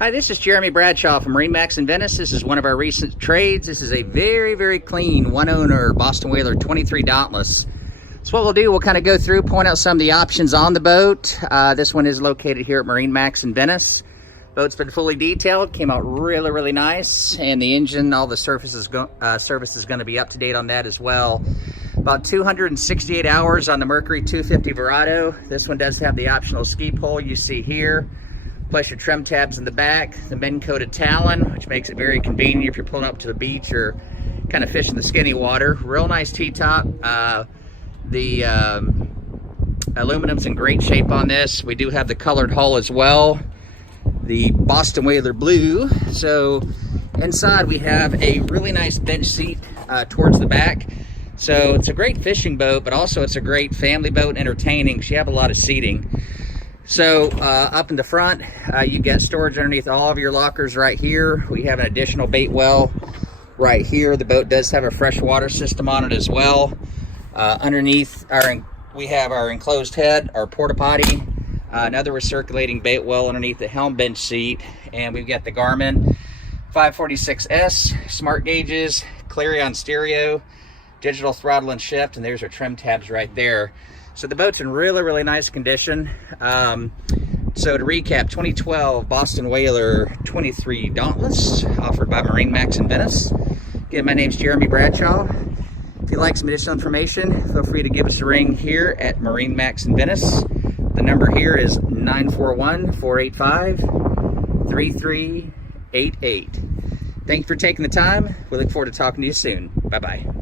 Hi, this is Jeremy Bradshaw from MarineMax in Venice. This is one of our recent trades. This is a very, very clean one owner Boston Whaler 23 Dauntless. So what we'll do, we'll kind of go through, point out some of the options on the boat. This one is located here at MarineMax in Venice. Boat's been fully detailed, came out really, really nice. And the engine, all the service is going to be up to date on that as well. About 268 hours on the Mercury 250 Verado. This one does have the optional ski pole you see here, plus your trim tabs in the back, the Minn coated talon, which makes it very convenient if you're pulling up to the beach or kind of fishing the skinny water. Real nice T-top. The aluminum's in great shape on this. We do have the colored hull as well, the Boston Whaler blue. So inside we have a really nice bench seat towards the back. So it's a great fishing boat, but also it's a great family boat, entertaining because you have a lot of seating. So up in the front, you get storage underneath all of your lockers right here. We have an additional bait well right here. The boat does have a freshwater system on it as well. Underneath, we have our enclosed head, our porta potty, another recirculating bait well underneath the helm bench seat, and we've got the Garmin 546S, smart gauges, Clarion stereo, digital throttle and shift, and there's our trim tabs right there. So the boat's in really, really nice condition. So to recap, 2012 Boston Whaler 23 Dauntless, offered by MarineMax in Venice. Again, my name's Jeremy Bradshaw. If you'd like some additional information, feel free to give us a ring here at MarineMax in Venice. The number here is 941-485-3388. Thank you for taking the time. We look forward to talking to you soon. Bye-bye.